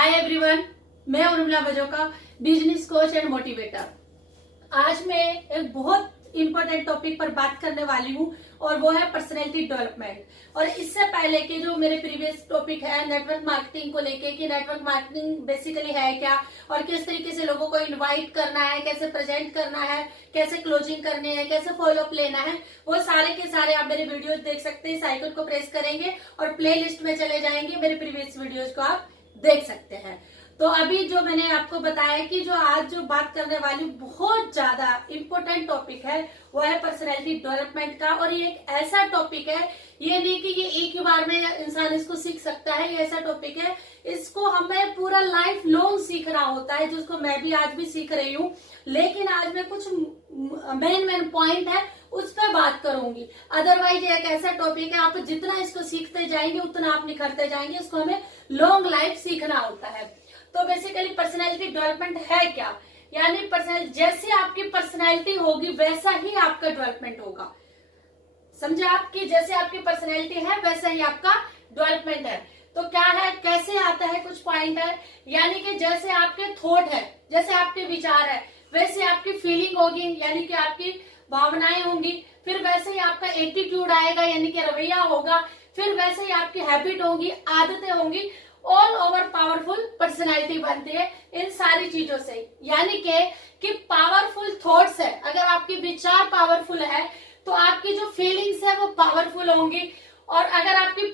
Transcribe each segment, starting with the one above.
हाय everyone, मैं Urmila Bajoka, business coach and motivator. आज मैं एक बहुत इंपॉर्टेंट टॉपिक पर बात करने वाली हूँ और वो है पर्सनैलिटी डेवलपमेंट। और इससे पहले के जो मेरे प्रीवियस टॉपिक है नेटवर्क मार्केटिंग को लेके कि नेटवर्क मार्केटिंग बेसिकली है क्या और किस तरीके से लोगों को इनवाइट करना है, कैसे प्रेजेंट करना है, कैसे क्लोजिंग करनी है, कैसे फॉलोअप लेना है, वो सारे के सारे आप मेरे वीडियोस देख सकते हैं। इस आइकन को प्रेस करेंगे और प्ले लिस्ट में चले जाएंगे, मेरे प्रीवियस वीडियोज को आप देख सकते हैं। तो अभी जो मैंने आपको बताया कि जो आज जो बात करने वाली बहुत ज्यादा इम्पोर्टेंट टॉपिक है वो है पर्सनैलिटी डेवलपमेंट का। और ये एक ऐसा टॉपिक है, ये नहीं कि ये एक ही बार में इंसान इसको सीख सकता है। ये ऐसा टॉपिक है, इसको हमें पूरा लाइफ लॉन्ग सीखना होता है, जिसको मैं भी आज भी सीख रही हूँ। लेकिन आज मैं कुछ मेन पॉइंट है उस पर बात करूंगी। अदरवाइज एक ऐसा टॉपिक है, आप जितना इसको सीखते जाएंगे उतना आप निखरते जाएंगे। इसको हमें लॉन्ग लाइफ सीखना होता है। तो बेसिकली पर्सनैलिटी डेवलपमेंट है क्या, यानी पर्सनैलिटी, जैसे आपकी पर्सनैलिटी होगी वैसा ही आपका डेवलपमेंट होगा। समझे आप, कि जैसे आपकी पर्सनैलिटी है वैसा ही आपका डेवलपमेंट है। तो क्या है, कैसे आता है, कुछ पॉइंट है, यानी कि जैसे आपके थॉट है, जैसे आपके विचार है, वैसे आपकी फीलिंग होगी, यानी कि आपकी भावनाएं होंगी। फिर वैसे ही आपका एटीट्यूड आएगा, यानी कि रवैया होगा। फिर वैसे ही आपकी हैबिट होगी, आदतें होंगी। ऑल ओवर पावरफुल पर्सनैलिटी बनती है इन सारी चीजों से। यानी कि पावरफुल थॉट्स है, अगर आपके विचार पावरफुल है तो आपकी जो फीलिंग्स है वो पावरफुल होंगी। और अगर आपकी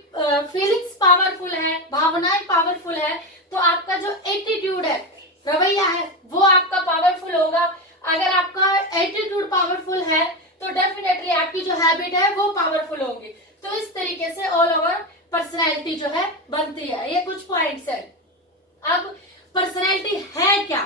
फीलिंग्स पावरफुल है, भावनाएं पावरफुल है, तो आपका जो एटीट्यूड है, रवैया है, वो आपका पावरफुल होगा। अगर आपका एटीट्यूड पावरफुल है तो डेफिनेटली आपकी जो हैबिट है वो पावरफुल होगी। तो इस तरीके से ऑल ओवर पर्सनैलिटी जो है बनती है। ये कुछ पॉइंट्स है। अब पर्सनैलिटी है क्या,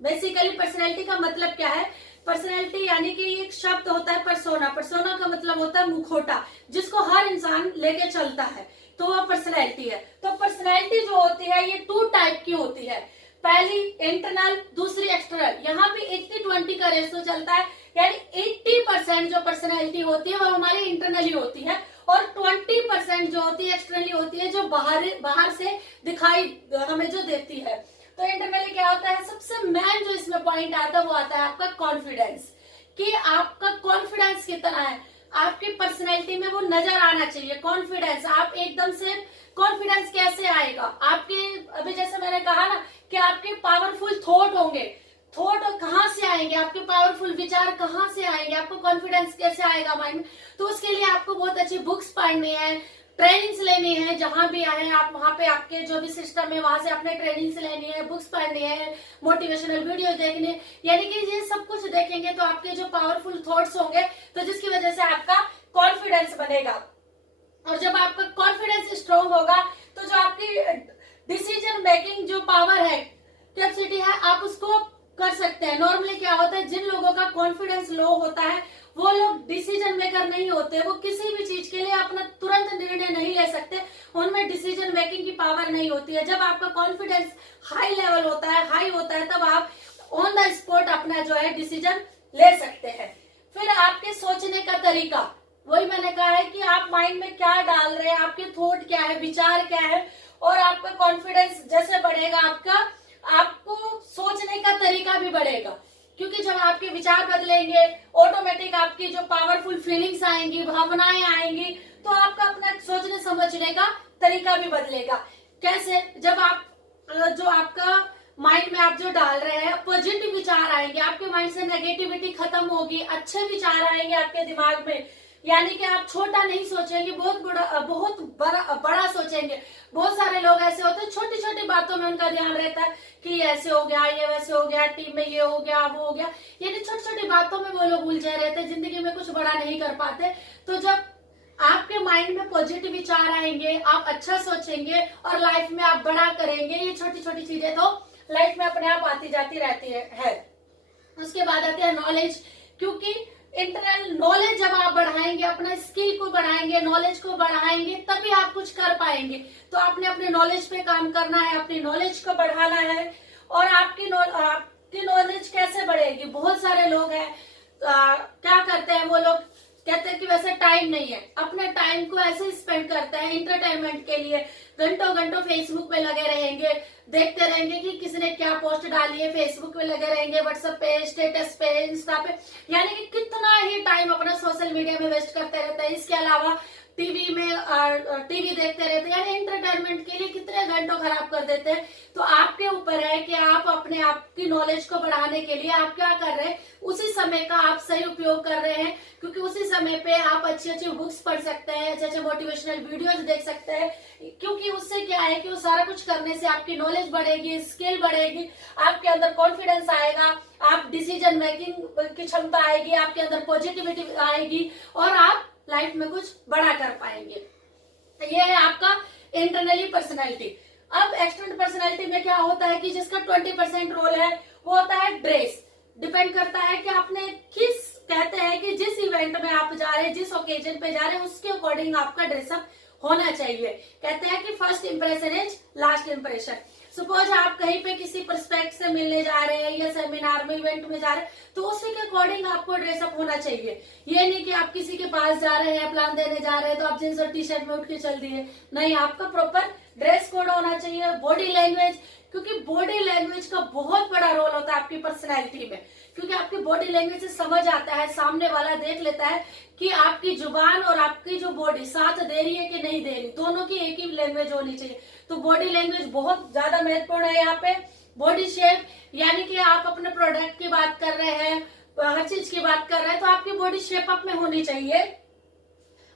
बेसिकली पर्सनैलिटी का मतलब क्या है। पर्सनैलिटी यानी कि एक शब्द होता है पर्सोना। पर्सोना का मतलब होता है मुखौटा, जिसको हर इंसान लेके चलता है, तो वह पर्सनैलिटी है। तो पर्सनैलिटी जो होती है ये 2 टाइप की होती है। पहली इंटरनल, दूसरी एक्सटर्नल। यहाँ पे 80-20 का रेशो चलता है, यानी 80% जो पर्सनैलिटी होती है वो हमारी इंटरनली होती है और 20% जो होती है एक्सटर्नली होती है, जो बाहर से दिखाई हमें जो देती है। तो इंटरनली क्या होता है, सबसे मेन जो इसमें पॉइंट आता है वो आता है आपका कॉन्फिडेंस, कि आपका कॉन्फिडेंस कितना है, आपकी पर्सनैलिटी में वो नजर आना चाहिए। कॉन्फिडेंस, आप एकदम से कॉन्फिडेंस कैसे आएगा आपके, अभी जैसे मैंने कहा ना कि आपके पावरफुल थॉट होंगे। थॉट कहाँ से आएंगे, आपके पावरफुल विचार कहाँ से आएंगे, आपको कॉन्फिडेंस कैसे आएगा माइंड में। तो उसके लिए आपको बहुत अच्छी बुक्स पढ़नी है, ट्रेनिंग्स लेनी है। जहां भी आए आप वहां पे आपके जो भी सिस्टम है वहां से आपने ट्रेनिंग्स लेनी है, बुक्स पढ़नी है, मोटिवेशनल वीडियो देखने, यानी कि ये सब कुछ देखेंगे तो आपके जो पावरफुल थॉट्स होंगे, तो जिसकी वजह से आपका कॉन्फिडेंस बनेगा। और जब आपका कॉन्फिडेंस स्ट्रांग होगा तो जो आपकी डिसीजन मेकिंग जो पावर है, कैपेसिटी है, आप उसको कर सकते हैं। नॉर्मली क्या होता है, जिन लोगों का कॉन्फिडेंस लो होता है वो लोग डिसीजन मेकर नहीं होते, वो किसी भी चीज के लिए अपना तुरंत निर्णय नहीं ले सकते, उनमें डिसीजन मेकिंग की पावर नहीं होती है। जब आपका कॉन्फिडेंस हाई लेवल होता है, हाई होता है, तब आप ऑन द स्पॉट अपना जो है डिसीजन ले सकते हैं। फिर आपके सोचने का तरीका, वही मैंने कहा है कि आप माइंड में क्या डाल रहे हैं, आपके थॉट क्या है, विचार क्या है, और आपका कॉन्फिडेंस जैसे बढ़ेगा आपको सोचने का तरीका भी बढ़ेगा। क्योंकि जब आपके विचार बदलेंगे ऑटोमेटिक आपकी जो पावरफुल फीलिंग्स आएंगी, भावनाएं आएंगी, तो आपका अपना सोचने समझने का तरीका भी बदलेगा। कैसे, जब आप जो आपका माइंड में आप जो डाल रहे हैं पॉजिटिव विचार आएंगे, आपके माइंड से नेगेटिविटी खत्म होगी, अच्छे विचार आएंगे आपके दिमाग में। यानी कि आप छोटा नहीं सोचेंगे, बहुत बड़ा सोचेंगे। बहुत सारे लोग ऐसे होते हैं छोटी छोटी बातों में उनका ध्यान रहता है कि ऐसे हो गया, ये वैसे हो गया, टीम में ये हो गया, वो हो गया, यानी छोटी छोटी बातों में वो लोग उलझे रहते हैं, जिंदगी में कुछ बड़ा नहीं कर पाते। तो जब आपके माइंड में पॉजिटिव विचार आएंगे, आप अच्छा सोचेंगे और लाइफ में आप बड़ा करेंगे, ये छोटी छोटी चीजें तो लाइफ में अपने आप आती जाती रहती है। उसके बाद आती है नॉलेज, क्योंकि इंटरनल नॉलेज जब आप बढ़ाएंगे, अपना स्किल को बढ़ाएंगे, नॉलेज को बढ़ाएंगे, तभी आप कुछ कर पाएंगे। तो आपने अपने नॉलेज पे काम करना है, अपनी नॉलेज को बढ़ाना है। और आपकी नॉलेज कैसे बढ़ेगी, बहुत सारे लोग हैं क्या करते हैं, वो लोग कहते हैं कि वैसे टाइम नहीं है, अपने टाइम को ऐसे स्पेंड करते हैं एंटरटेनमेंट के लिए, घंटों घंटों फेसबुक पे लगे रहेंगे, देखते रहेंगे कि किसने क्या पोस्ट डाली है, फेसबुक पे लगे रहेंगे, व्हाट्सएप पे, स्टेटस पे, इंस्टा पे, यानी कि कितना ही टाइम अपना सोशल मीडिया में वेस्ट करते रहते हैं। इसके अलावा टीवी में टीवी देखते रहते हैं, यानी एंटरटेनमेंट के लिए कितने घंटों खराब कर देते हैं। तो आपके ऊपर है कि आप अपने आप की नॉलेज को बढ़ाने के लिए आप क्या कर रहे हैं, उसी समय का आप सही उपयोग कर रहे हैं, क्योंकि उसी समय पे आप अच्छी अच्छी बुक्स पढ़ सकते हैं, अच्छे अच्छे मोटिवेशनल वीडियोज देख सकते हैं, क्योंकि उससे क्या है कि वो सारा कुछ करने से आपकी नॉलेज बढ़ेगी, स्किल बढ़ेगी, आपके अंदर कॉन्फिडेंस आएगा, आप डिसीजन मेकिंग की क्षमता आएगी, आपके अंदर पॉजिटिविटी आएगी और आप लाइफ में कुछ बड़ा कर पाएंगे। तो ये है आपका इंटरनली पर्सनैलिटी। अब एक्सटर्नल पर्सनैलिटी में क्या होता है कि जिसका 20% रोल है वो होता है ड्रेस। डिपेंड करता है कि आपने किस, कहते हैं कि जिस इवेंट में आप जा रहे हैं, जिस ओकेजन पे जा रहे हैं, उसके अकॉर्डिंग आपका ड्रेसअप होना चाहिए। कहते हैं कि first impression is last impression. Suppose आप कहीं पे किसी प्रोस्पेक्ट से मिलने जा रहे हैं या सेमिनार में, इवेंट में जा रहे हैं, तो उसी के अकॉर्डिंग आपको ड्रेसअप होना चाहिए। ये नहीं कि आप किसी के पास जा रहे हैं, प्लान देने जा रहे हैं, तो आप जींस और टी शर्ट में उठ के चल दिए। नहीं, आपका प्रॉपर ड्रेस कोड होना चाहिए। बॉडी लैंग्वेज, क्योंकि बॉडी लैंग्वेज का बहुत बड़ा रोल होता है आपकी पर्सनैलिटी में, क्योंकि आपकी बॉडी लैंग्वेज से समझ आता है, सामने वाला देख लेता है कि आपकी जुबान और आपकी जो बॉडी साथ दे रही है कि नहीं दे रही, दोनों की एक ही लैंग्वेज होनी चाहिए। तो बॉडी लैंग्वेज बहुत ज्यादा महत्वपूर्ण है यहाँ पे। बॉडी शेप, यानी कि आप अपने प्रोडक्ट की बात कर रहे हैं, हर चीज की बात कर रहे हैं, तो आपकी बॉडी शेप अप में होनी चाहिए।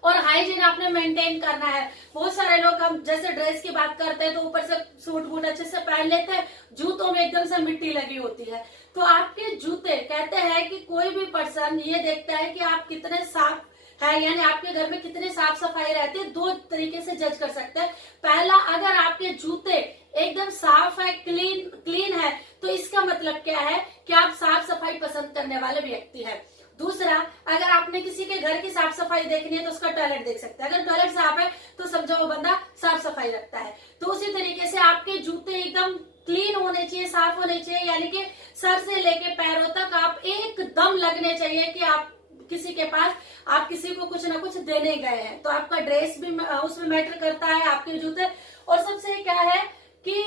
और हाइजीन आपने मेंटेन करना है। बहुत सारे लोग, हम जैसे ड्रेस की बात करते हैं तो ऊपर से सूट बूट अच्छे से पहन लेते हैं, जूतों में एकदम से मिट्टी लगी होती है। तो आपके जूते, कहते हैं कि कोई भी पर्सन ये देखता है कि आप कितने साफ है, यानी आपके घर में कितने साफ सफाई रहती है, दो तरीके से जज कर सकते हैं। पहला, अगर आपके जूते एकदम साफ है, क्लीन है, तो इसका मतलब क्या है कि आप साफ सफाई पसंद करने वाले व्यक्ति हैं। दूसरा, अगर आपने किसी के घर की साफ सफाई देखनी है तो उसका टॉयलेट देख सकते हैं। अगर टॉयलेट साफ है तो समझो वो बंदा साफ सफाई रखता है। तो उसी तरीके से आपके जूते एकदम क्लीन होने चाहिए, साफ होने चाहिए, यानी कि सर से लेके पैरों तक आप एकदम लगने चाहिए कि आप किसी के पास, आप किसी को कुछ ना कुछ देने गए हैं। तो आपका ड्रेस भी उसमें मैटर करता है, आपके जूते। और सबसे क्या है कि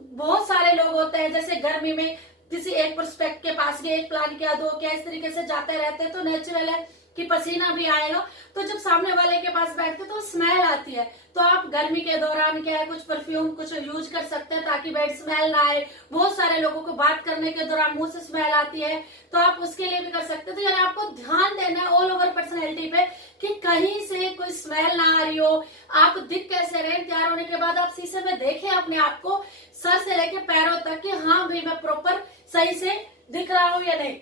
बहुत सारे लोग होते हैं, जैसे गर्मी में किसी एक प्रोस्पेक्ट के पास गए, एक प्लान किया, दो क्या, इस तरीके से जाते रहते हैं, तो नेचुरल है कि पसीना भी आएगा। तो जब सामने वाले के पास बैठते तो स्मेल आती है। तो आप गर्मी के दौरान क्या है, कुछ परफ्यूम कुछ यूज कर सकते हैं ताकि बैड स्मेल ना आए। बहुत सारे लोगों को बात करने के दौरान मुंह से स्मेल आती है, तो आप उसके लिए भी कर सकते हैं। तो यानी आपको ध्यान देना है ऑल ओवर पर्सनैलिटी पे कि कहीं से कोई स्मेल ना आ रही हो। आप दिख कैसे रहे, तैयार होने के बाद आप शीशे में देखें अपने आप को सर से लेके पैरों तक कि हाँ भाई मैं प्रॉपर सही से दिख रहा हूँ या नहीं।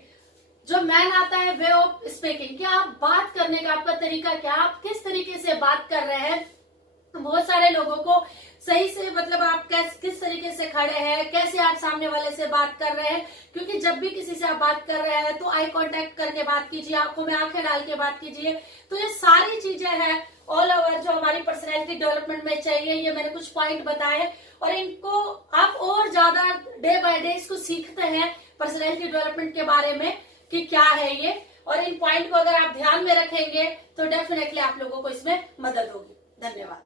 जो मैन आता है वे ऑफ स्पीकिंग, क्या आप बात करने का आपका तरीका क्या, आप किस तरीके से बात कर रहे हैं। बहुत सारे लोगों को सही से, मतलब आप किस तरीके से खड़े हैं, कैसे आप सामने वाले से बात कर रहे हैं, क्योंकि जब भी किसी से आप बात कर रहे हैं तो आई कांटेक्ट करके बात कीजिए, आंखों में आंखें डाल के बात कीजिए। तो ये सारी चीजें हैं ऑल ओवर जो हमारी पर्सनैलिटी डेवलपमेंट में चाहिए। ये मैंने कुछ पॉइंट बताए और इनको आप और ज्यादा डे बाय डे इसको सीखते हैं पर्सनैलिटी डेवलपमेंट के बारे में कि क्या है ये, और इन पॉइंट को अगर आप ध्यान में रखेंगे तो डेफिनेटली आप लोगों को इसमें मदद होगी। धन्यवाद।